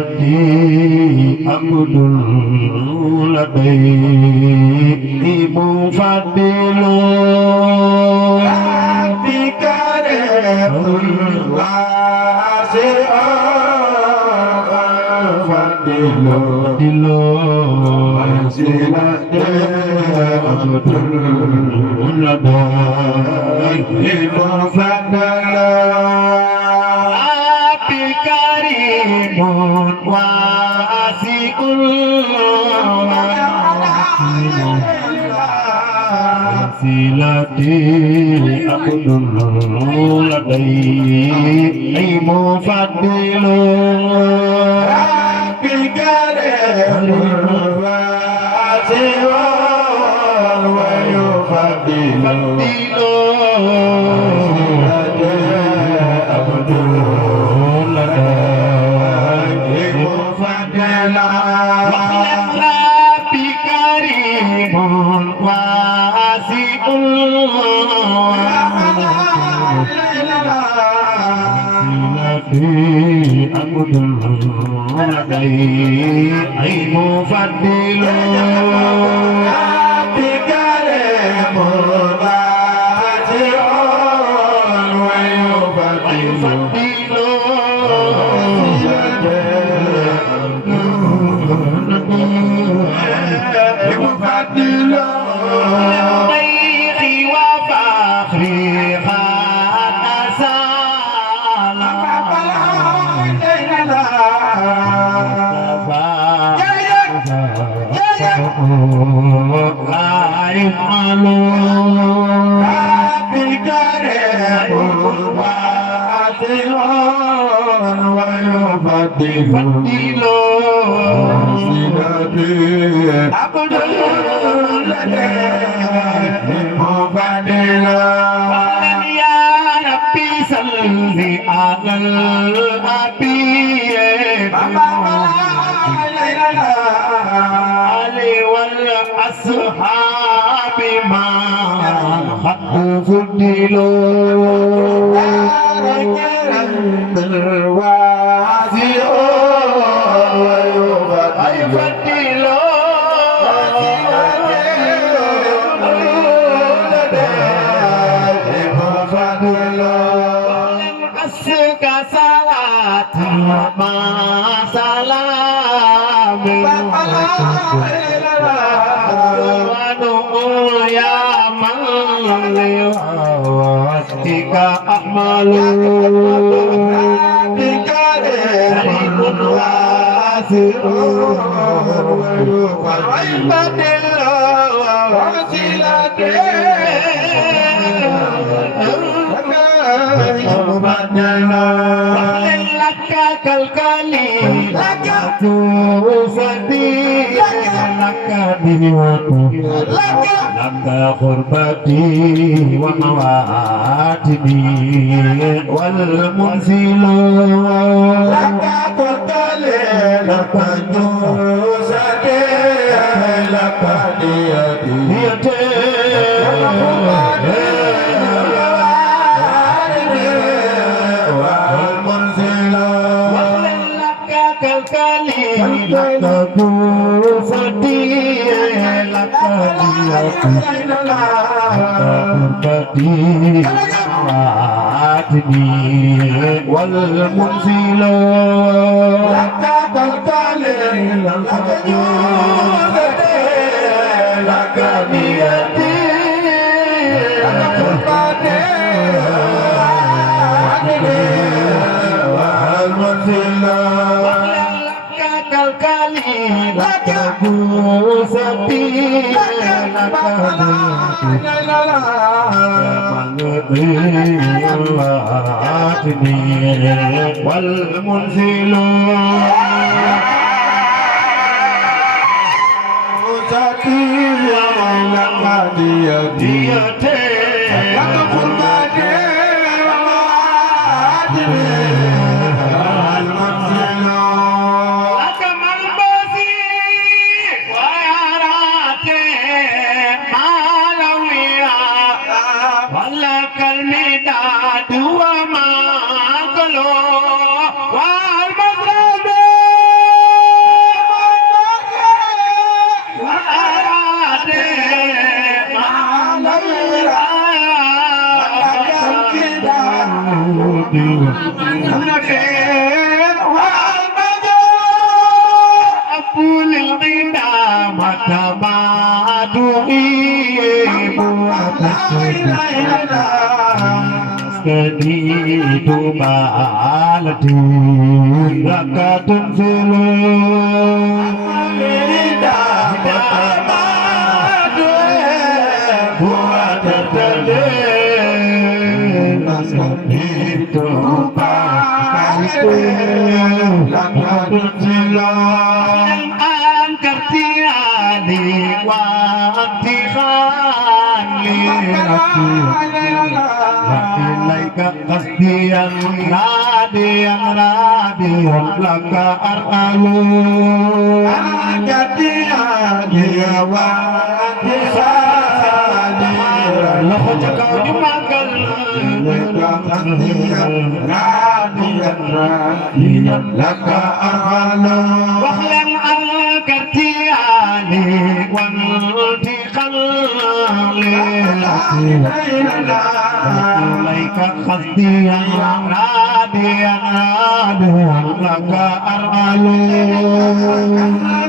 وزيلتي عبد لديه مفضل بكرم واسع فضل وزيلتي عبد لديه مفضل كريم واسع وسيلتي عبد لديه مفضل بكريم واسع ويفضل عبد لديه مفضل بكرم واسع ويفضل مفضل ضيقي وفخري لا يفعلون بكرم واسع ويفضل عبد لديه مفضل يا ربي صل على الحبيب علي والأصحاب ما حق فضلوا الواسع ويفضل أسك صلاة ما سلام ونقول يا من لوحدك أحمل بكريم واسع ويفضل لك كالكلي لك توفتي لك دنيوتي لك غربتي ومواتني والمنزل لك كالكلي لك توفتي لك دنيوتي والمنزل لك بالكلم لك جودتي لك نيتي لك قدري والمنزل لك بوستي لك والمنزل بوستي لك ديتي لك قربتي Keditu baladi rakatum sulu lidah madu buat tertele keditu baladi rakatum sulu angkat tiadi wakti khani ilaika qasdiyan radiyan radiyan laka ar'alu angkatiyan diawa disani loko jakau dimakan ilaika qasdiyan radiyan radiyan laka ar'alu wakhlang angkatiyan wantikan ilaika khasdiyan radiyan radiyan laka ar'alu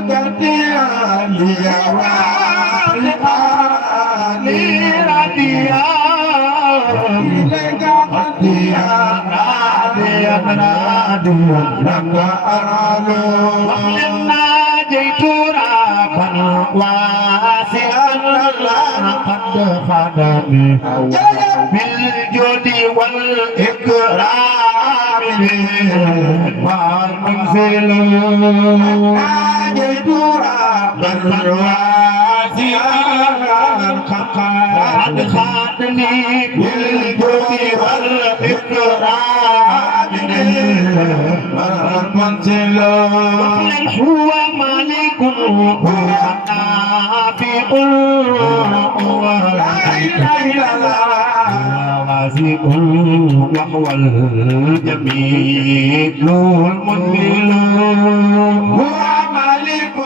khasdiyan diawa radiyan ilaika khasdiyan radiyan radiyan laka ar'alu waqlina jaitu rabban wasi'an laqad khadami biljudi wal ikram wal munzilu jaitu rabban wasi'an qad khadami biljudi wal ikram wal munzilu huwa malikun huwa nafi'un wa la ilaha illallah وهو الجميل المنزل هو مالك